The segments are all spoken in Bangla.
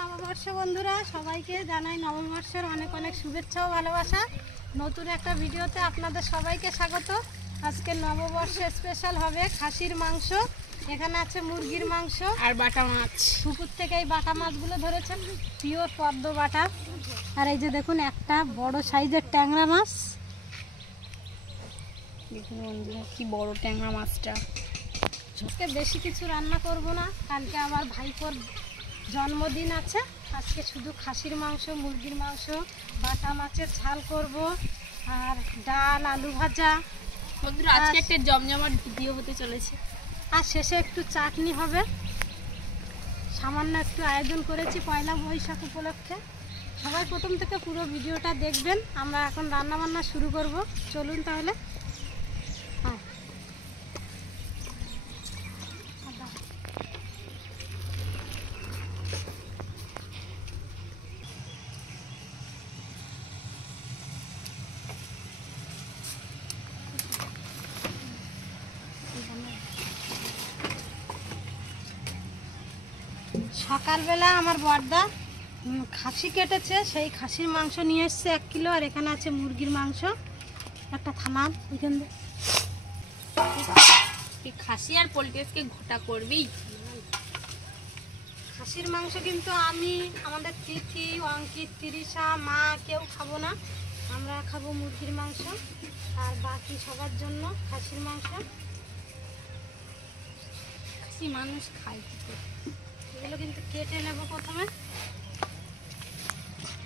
নববর্ষ বন্ধুরা, সবাইকে জানাই নববর্ষের অনেক অনেক শুভেচ্ছা ও ভালোবাসা। নতুন একটা ভিডিওতে আপনাদের সবাইকে স্বাগত। আজকে নববর্ষ স্পেশাল হবে খাসির মাংস। এখানে আছে মুরগির মাংস আর বাটা মাছ। পুকুর থেকে এই বাটা মাছগুলো ধরেছেন, পিওর পদ্ম বাটা। আর এই যে দেখুন একটা বড় সাইজের ট্যাংরা মাছ। দেখুন বন্ধুরা কি বড় ট্যাংরা মাছটা। আজকে বেশি কিছু রান্না করব না, কালকে আবার ভাইপোর জন্মদিন আছে। আজকে শুধু খাসির মাংস, মুরগির মাংস, বাটা মাছের ঝাল করব, আর ডাল, আলু ভাজা। বন্ধুরা আজকে একটা জমজমাট ভিডিও হতে চলেছে। আর শেষে একটু চাটনি হবে। সামান্য একটু আয়োজন করেছি পয়লা বৈশাখ উপলক্ষে। সবাই প্রথম থেকে পুরো ভিডিওটা দেখবেন। আমরা এখন রান্না বান্না শুরু করব। চলুন তাহলে। হ্যাঁ, সকালবেলা আমার বড়দা খাসি কেটেছে, সেই খাসির মাংস নিয়ে এসছে 1 কিলো। আর এখানে আছে মুরগির মাংস একটা থানার। এখান খাসি আর পোলট্রি আজকে ঘোটা করবেই। খাসির মাংস কিন্তু আমি, আমাদের তিথি, অঙ্কিত, তিরিশা, মা কেউ খাবো না। আমরা খাবো মুরগির মাংস, আর বাকি সবার জন্য খাসির মাংস। খাসি মানুষ খায় কি করে? এগুলো কিন্তু কেটে নেব প্রথমে।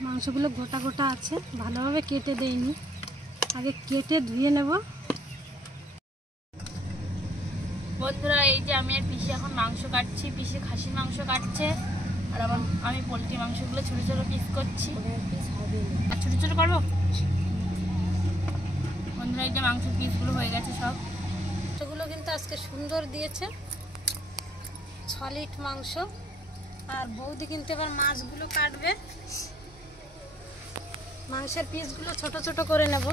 মাংসগুলো গোটা গোটা আছে, ভালোভাবে কেটে দেইনি, আগে কেটে ধুয়ে নেব। বন্ধুরা এই যে আমি আর পিসি এখন মাংস কাটছি। পিসি খাসির মাংস কাটছে, আর আবার আমি পোলট্রি মাংসগুলো ছোট ছোট পিস করছি। আর ছোট ছোট করবো। বন্ধুরা এই যে মাংসের পিসগুলো হয়ে গেছে সব। মাংসগুলো কিন্তু আজকে সুন্দর দিয়েছে, 6 লিট মাংস। আর বৌদি কিন্তু এবার মাছগুলো কাটবে। মাংসের পিসগুলো ছোট ছোট করে নেব।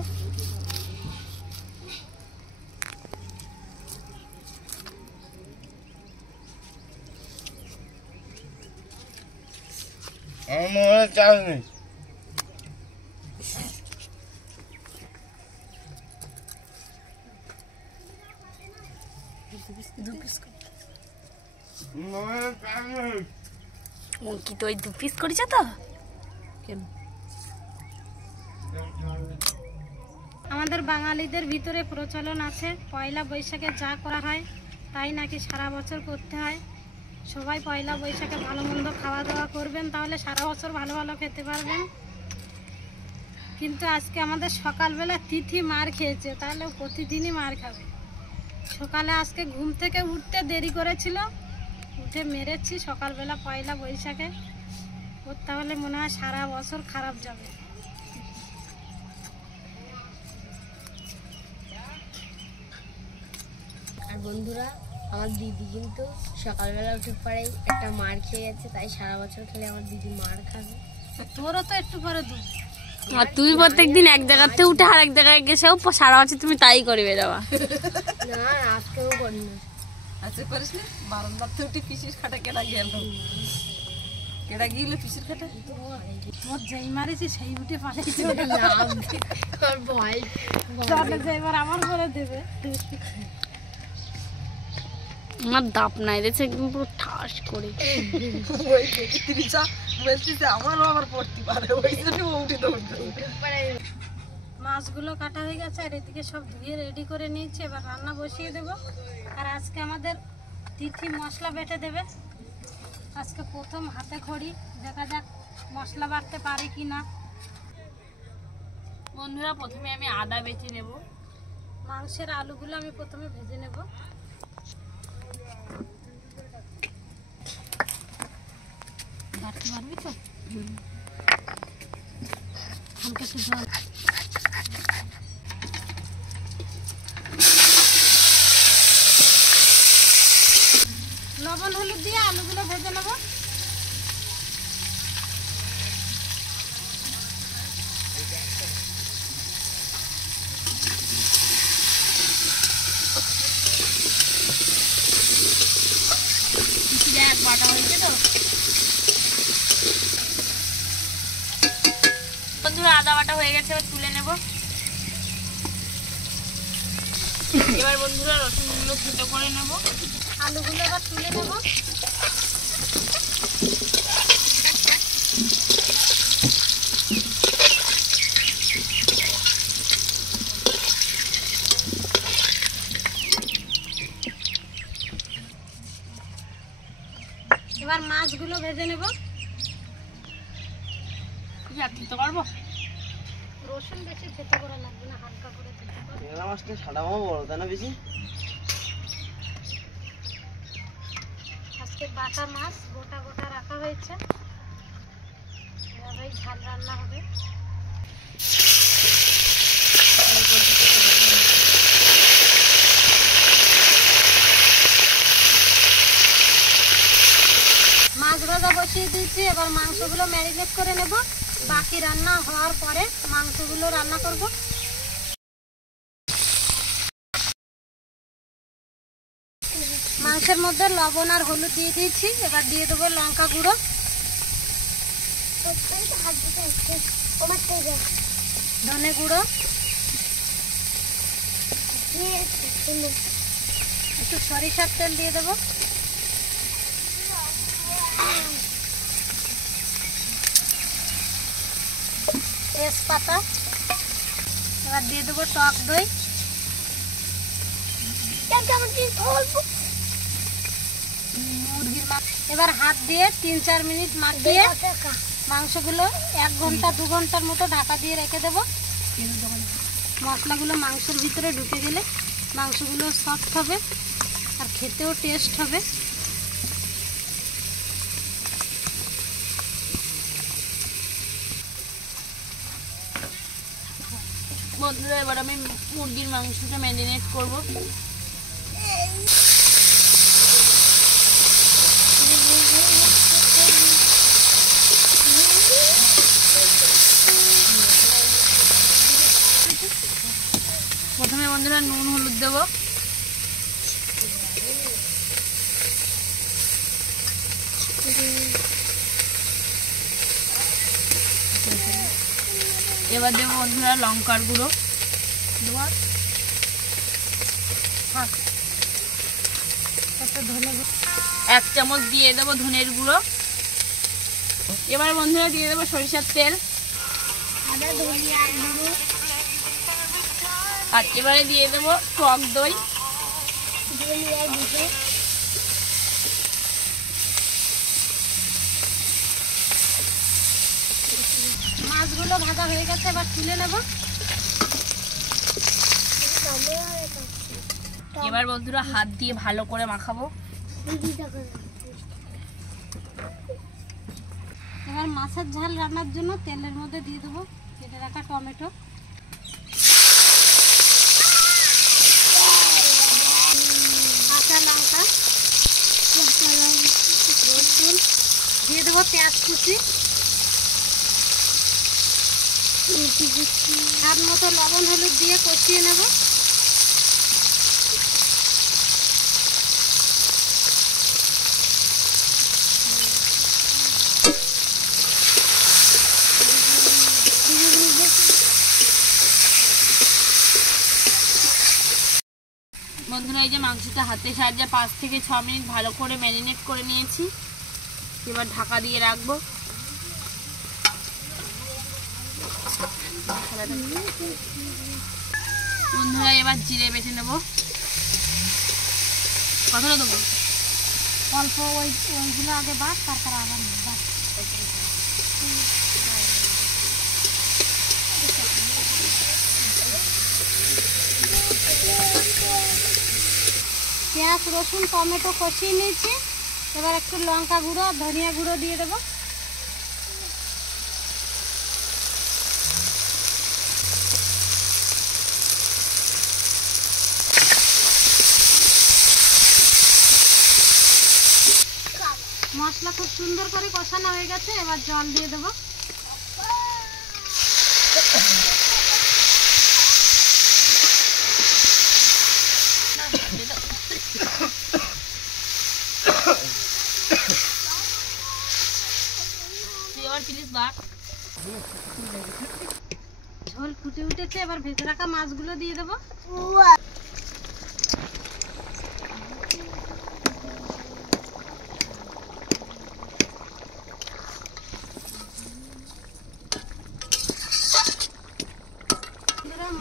অঙ্কিত ওই 2 পিস করেছে তো কেন? আমাদের বাঙালিদের ভিতরে প্রচলন আছে, পয়লা বৈশাখে যা করা হয় তাই নাকি সারা বছর করতে হয়। সবাই পয়লা বৈশাখে ভালো মন্দ খাওয়া দাওয়া করবেন, তাহলে সারা বছর ভালো ভালো খেতে পারবেন। কিন্তু আজকে আমাদের সকালবেলা তিথি মার খেয়েছে, তাহলে প্রতিদিনই মার খাবে। সকালে আজকে ঘুম থেকে উঠতে দেরি করেছিল, উঠে মেরেছি সকালবেলা পয়লা বৈশাখে। ওর তাহলে মনে হয় সারা বছর খারাপ যাবে। আর বন্ধুরা আমার দিদি কিন্তু সকালবেলা উঠে পরে একটা মার খেয়ে গেছে, তাই সারা বছর খেলে আমার দিদি মার খাবে। তোরও তো একটু পরে দুধ। আর তুই প্রত্যেকদিন এক জায়গাতে উঠে আর এক জায়গায় গেছেও সারা বছর তুমি তাই করে বেরোবা। না আজকেও করি না। আচ্ছা করিস না, বারান্দাতে উঠে পিসির খাটা কেনা গেল, কেনা গিয়েছিল পিসির খাটা। তোর যেই মারিছি সেই উঠে পাঠাইছে। ভয় এবার আমার করে দেবে। আমার দাপ নাই দেখছে একদম পুরো ঠাস করে। আমারও আবার পড়তে পারে, ওই জন্য উঠে দৌড়তে। মাছগুলো কাটা হয়ে গেছে, আর এদিকে সব ধুয়ে রেডি করে নিয়েছি। এবার রান্না বসিয়ে দেব। আর আজকে আমাদের তিথি মশলা বেটে দেবে। আজকে প্রথম হাতে খড়ি, দেখা যাক মশলা বাটতে পারি কি না। বন্ধুরা প্রথমে আমি আদা বেটে নেব। মাংসের আলুগুলো আমি প্রথমে ভেজে নেব। বাটতে পারবি তো? হালকা একটু জল। লবণ হলুদ দিয়ে আলুগুলো ভেজে নেব। বাটা হয়েছে তো। বন্ধুরা আদা বাটা হয়ে গেছে, এবার তুলে নেব। এবার বন্ধুরা রসুনগুলো থেতো করে নেব। আলুগুলো এবার তুলে নেব। এবার মাছগুলো ভেজে নেব। থেতো করবো। রসুন বেশি থেতো করা লাগবে না, হালকা করে থেতো করে। ট্যাংরা মাছটা সাদা মামা বড় তাই না বেশি? আজকে বাটা মাছ গোটা গোটা রাখা হয়েছে, এভাবেই ঝাল রান্না হবে। মাছ ভাজা বসিয়ে দিয়েছি, এবার মাংসগুলো ম্যারিনেট করে নেব। বাকি রান্না হওয়ার পরে মাংসগুলো রান্না করব। মাংসের মধ্যে লবণ আর হলুদ দিয়ে দিয়েছি, এবার দিয়ে দেবো লঙ্কা গুঁড়ো, ধনে গুঁড়ো, একটু সরিষার তেল দিয়ে দেবো, তেজপাতা, এবার দিয়ে দেবো টক দই, মুরগির মাংস। এবার হাত দিয়ে 3-4 মিনিট মাখিয়ে মাংসগুলো 1 ঘন্টা 2 ঘন্টার মতো ঢাকা দিয়ে রেখে দেবো। মশলাগুলো মাংসের ভিতরে ঢুকে গেলে মাংসগুলো সফট হবে আর খেতেও টেস্ট হবে। বন্ধুরা এবার আমি মুরগির মাংসটা ম্যারিনেট করব। প্রথমে বন্ধুরা নুন হলুদ দেব, এবার দেবো বন্ধুরা লঙ্কার গুঁড়ো, 1 চামচ দিয়ে দেবো ধনের গুঁড়ো। এবার বন্ধুরা দিয়ে দেবো সরিষার তেল, আর এবারে দিয়ে দেবো টক দই, মাছগুলো ভাজা হয়ে গেছে, এবার তুলে নেব। এবার বন্ধুরা হাত দিয়ে ভালো করে মাখাবো। এবার মাছের ঝাল রান্নার জন্য তেলের মধ্যে দিয়ে দেবো কেটে রাখা টমেটো, কাঁচা লঙ্কা, রসুন, দিয়ে দেবো পেঁয়াজ কুচি, স্বাদ মতো লবণ হলুদ দিয়ে কষিয়ে নেব। বন্ধুরা এই যে মাংসটা হাতের সাহায্যে 5 থেকে 6 মিনিট ভালো করে ম্যারিনেট করে নিয়েছি। এবার ঢাকা দিয়ে রাখবো। বন্ধুরা এবার জিরে বেটে নেব। কতটা দেবো? অল্প ওইগুলো আগে বাদ, তারপর আবার বাদ। পেঁয়াজ রসুন টমেটো কষিয়ে নিয়েছি, এবার একটু লঙ্কা গুঁড়ো ধনিয়া গুঁড়ো দিয়ে দেবো। মশলা খুব সুন্দর করে কষানো হয়ে গেছে, এবার জল দিয়ে দেবো। এবার প্লিজ বাট। ঝোল ফুটে উঠেছে, এবার ভেজে রাখা মাছগুলো দিয়ে দেবো।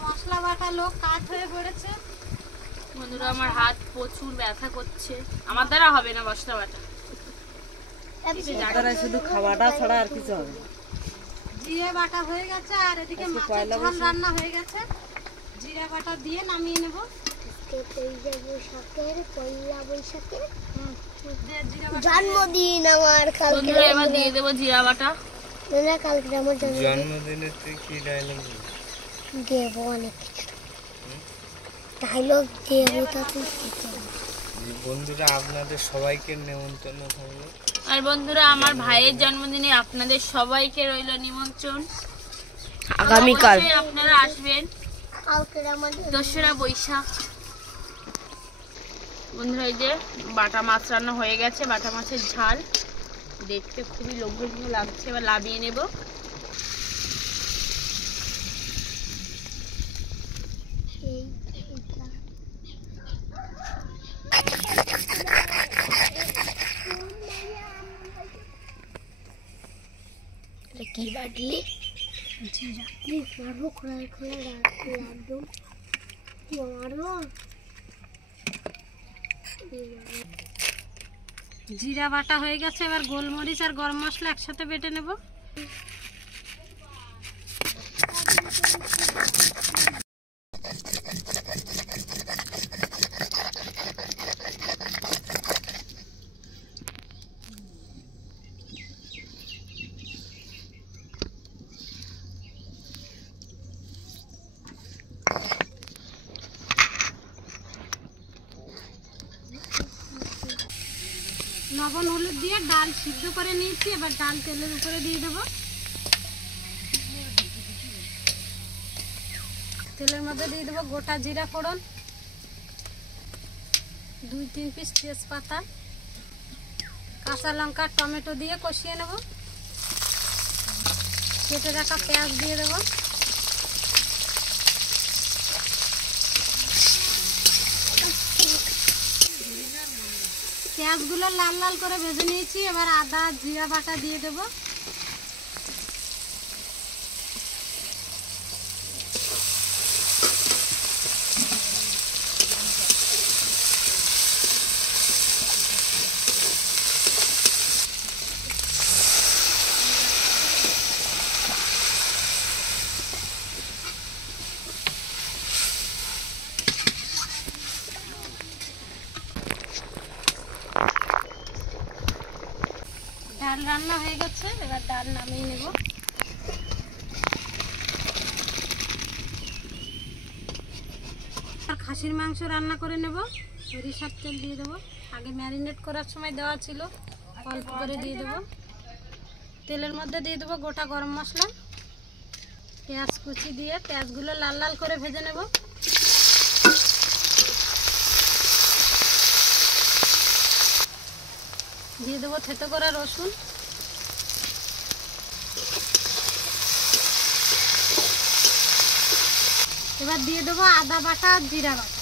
মশলা বাটা লোক কাঠ হয়ে পড়েছে। বন্ধুরা আমার হাত প্রচুর ব্যথা করছে, আমার দ্বারা হবে না মশলা বাটা। তারা শুধু খাওয়াটা ছাড়া আর কিছু হবে না। জিরে বাটা হয়ে গেছে আর এদিকে মাছের ঝোল রান্না হয়ে গেছে। জিরা বাটা দিয়ে নামিয়ে নেব। জন্মদিন আমার কালকে। বন্ধুরা এবার দিয়ে দেবো জিরা বাটা। কালকে আমার জন্মদিনে তুই কি ডায়লগ দেবো, অনেক কিছু ডায়লগ দেবো। তাতে বন্ধুরা আপনাদের সবাইকে নেমন্তন্ন থাকলো। আর বন্ধুরা আমার ভাইয়ের জন্মদিনে আপনাদের সবাইকে রইল নিমন্ত্রণ। আগামীকাল অবশ্যই আপনারা আসবেন, কালকে আমাদের 2রা বৈশাখ। বন্ধুরা এই যে বাটা মাছ রান্না হয়ে গেছে, বাটা মাছের ঝাল দেখতে খুবই লোভনীয় লাগছে। এবার নামিয়ে নেব। কি বাটলি? মারবো খোলা খোলা একদম মারবো। জিরা বাটা হয়ে গেছে, এবার গোলমরিচ আর গরম মশলা একসাথে বেটে নেব। লবণ হলুদ দিয়ে ডাল সিদ্ধ করে নিয়েছি, এবার ডাল তেলের উপরে দিয়ে দেবো। তেলের মধ্যে দিয়ে দেবো গোটা জিরা ফোড়ন, 2-3 পিস তেজপাতা, কাঁচা লঙ্কা টমেটো দিয়ে কষিয়ে নেব। কেটে রাখা পেঁয়াজ দিয়ে দেবো। পেঁয়াজগুলো লাল লাল করে ভেজে নিয়েছি, এবার আদা জিরা বাটা দিয়ে দেবো। ডাল রান্না হয়ে গেছে, এবার ডাল নামিয়ে নেব। আর খাসির মাংস রান্না করে নেব। সরিষার তেল দিয়ে দেবো, আগে ম্যারিনেট করার সময় দেওয়া ছিল, অল্প করে দিয়ে দেবো। তেলের মধ্যে দিয়ে দেবো গোটা গরম মশলা, পেঁয়াজ কুচি দিয়ে পেঁয়াজগুলো লাল লাল করে ভেজে নেব। দিয়ে দেবো থেতো করা রসুন, এবার দিয়ে দেবো আদা বাটা আর জিরা বাটা।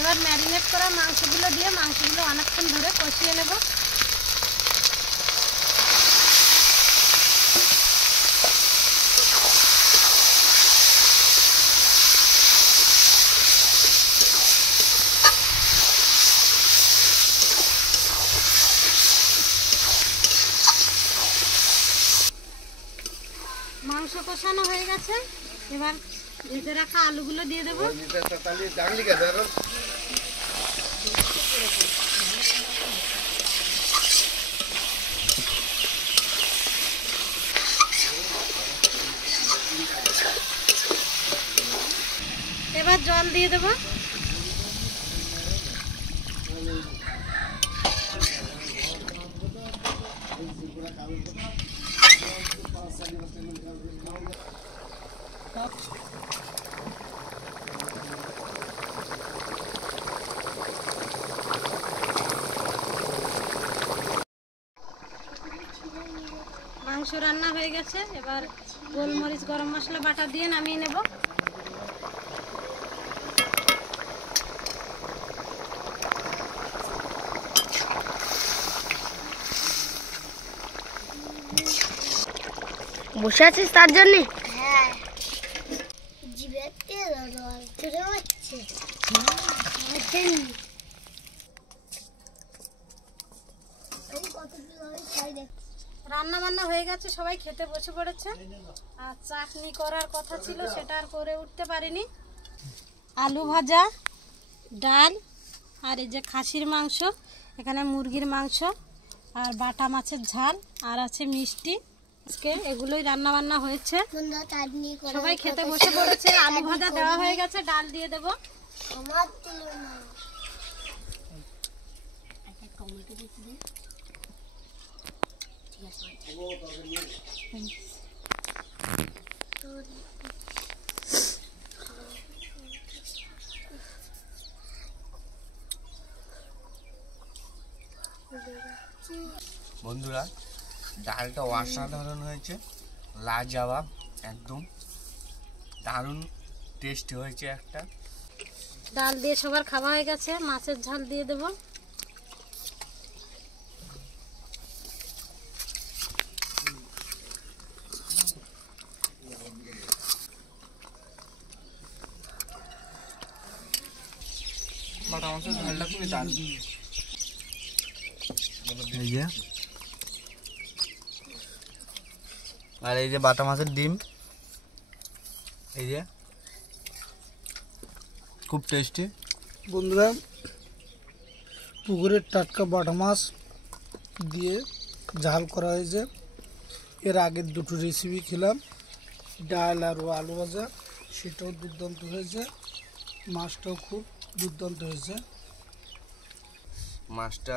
এবার ম্যারিনেট করা মাংসগুলো দিয়ে মাংসগুলো অনেকক্ষণ ধরে কষিয়ে নেব। মাংস কষানো হয়ে গেছে, এবার ভেজে রাখা আলুগুলো দিয়ে দেবো। এবার জল দিয়ে দেবো। মাংস রান্না হয়ে গেছে। এবার গোলমরিচ গরম মশলা বাটা দিয়ে নামিয়ে নেব। বসে আছিস তার জন্য? হ্যাঁ, জিভে তেল চলে যাচ্ছে। রান্না বান্না হয়ে গেছে, সবাই খেতে বসে পড়েছে। আর চাটনি করার কথা ছিল, সেটা আর করে উঠতে পারিনি। আলু ভাজা, ডাল, আর এই যে খাসির মাংস, এখানে মুরগির মাংস, আর বাটা মাছের ঝাল, আর আছে মিষ্টি। আজকে এগুলোই রান্না বান্না হয়েছে। সবাই খেতে বসে পড়েছে। আলু ভাজা দেওয়া হয়ে গেছে, ডাল দিয়ে দেবো। বন্ধুরা, ডালটা অসাধারণ হয়েছে, লাজবাব, একদম দারুণ টেস্টি হয়েছে। একটা ডাল দিয়ে সবার খাওয়া হয়ে গেছে। মাছের ঝাল দিয়ে দেব। বাটা মাছের ঝালটা খুবই দারুণ। এই যে, আর এই যে বাটা মাছের ডিম, এই যে খুব টেস্টি। বন্ধুরা, পুকুরের টাটকা বাটা মাছ দিয়ে ঝাল করা হয়েছে। এর আগের দুটো রেসিপি খেলাম, ডাল আর আলু ভাজা, সেটাও দুর্দান্ত হয়েছে। মাছটাও খুব দুর্দান্ত হয়েছে। মাছটা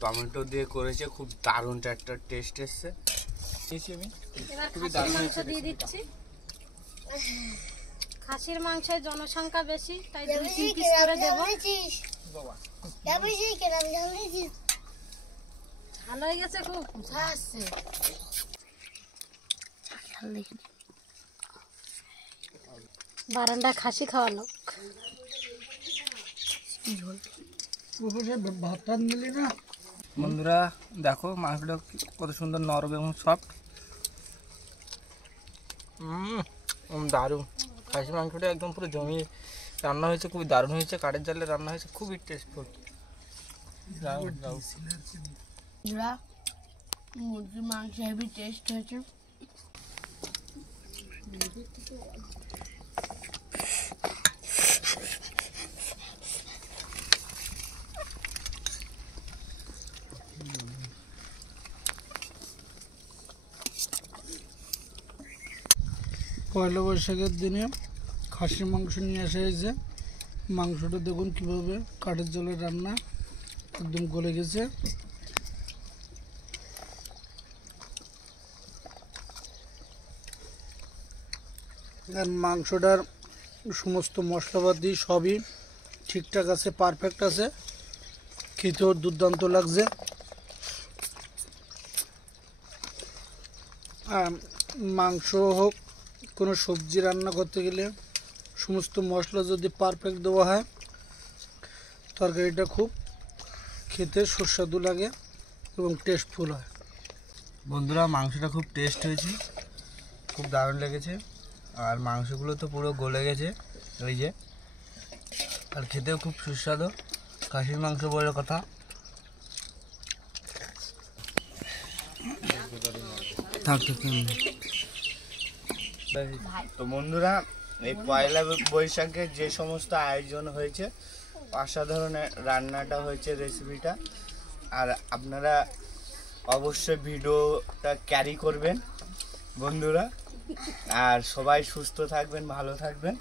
টমেটো দিয়ে করেছে, খুব দারুণ একটা টেস্ট এসছে। এবার খাসির মাংস দিয়ে দিচ্ছি। খাসির মাংসের জনসংখ্যা বেশি, তাই 2-3 পিস করে দেব। ভালো হয়ে গেছে, খুব বারান্দায় খাসি খাওয়া লোক। ভাতটা নিলি না? বন্ধুরা দেখো, মাংসটা কত সুন্দর নরম এবং সফট। দারুণ। খাসি মাংসটা একদম পুরো জমিয়ে রান্না হয়েছে, খুবই দারুণ হয়েছে। কাঠের জালে রান্না হয়েছে, খুবই টেস্টফুল। মুরগির মাংস হেভি টেস্ট হয়েছে। পয়লা বৈশাখের দিনে খাসির মাংস নিয়ে আসা হয়েছে। মাংসটা দেখুন কিভাবে কাঠের জলে রান্না, একদম গলে গেছে। আর মাংসটার সমস্ত মশলাপাতি সবই ঠিকঠাক আছে, পারফেক্ট আছে, খেতেও দুর্দান্ত লাগছে। মাংস হোক, কোনো সবজি রান্না করতে গেলে সমস্ত মশলা যদি পারফেক্ট দেওয়া হয়, তরকারিটা খুব খেতে সুস্বাদু লাগে এবং টেস্টফুল হয়। বন্ধুরা, মাংসটা খুব টেস্ট হয়েছে, খুব দারুণ লেগেছে। আর মাংসগুলো তো পুরো গলে গেছে, ওই যে, আর খেতেও খুব সুস্বাদু। খাসির মাংস বলে কথা। তো বন্ধুরা, এই পয়লা বৈশাখে যে সমস্ত আয়োজন হয়েছে, অসাধারণ রান্নাটা হয়েছে, রেসিপিটা। আর আপনারা অবশ্যই ভিডিওটা ক্যারি করবেন বন্ধুরা। আর সবাই সুস্থ থাকবেন, ভালো থাকবেন।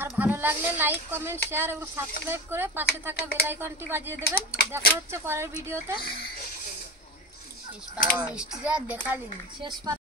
আর ভালো লাগলে লাইক, কমেন্ট, শেয়ার এবং সাবস্ক্রাইব করে পাশে থাকা বেল আইকনটি বাজিয়ে দেবেন। দেখা হচ্ছে পরের ভিডিওতে। মিষ্টিটা দেখা দিন। শেষ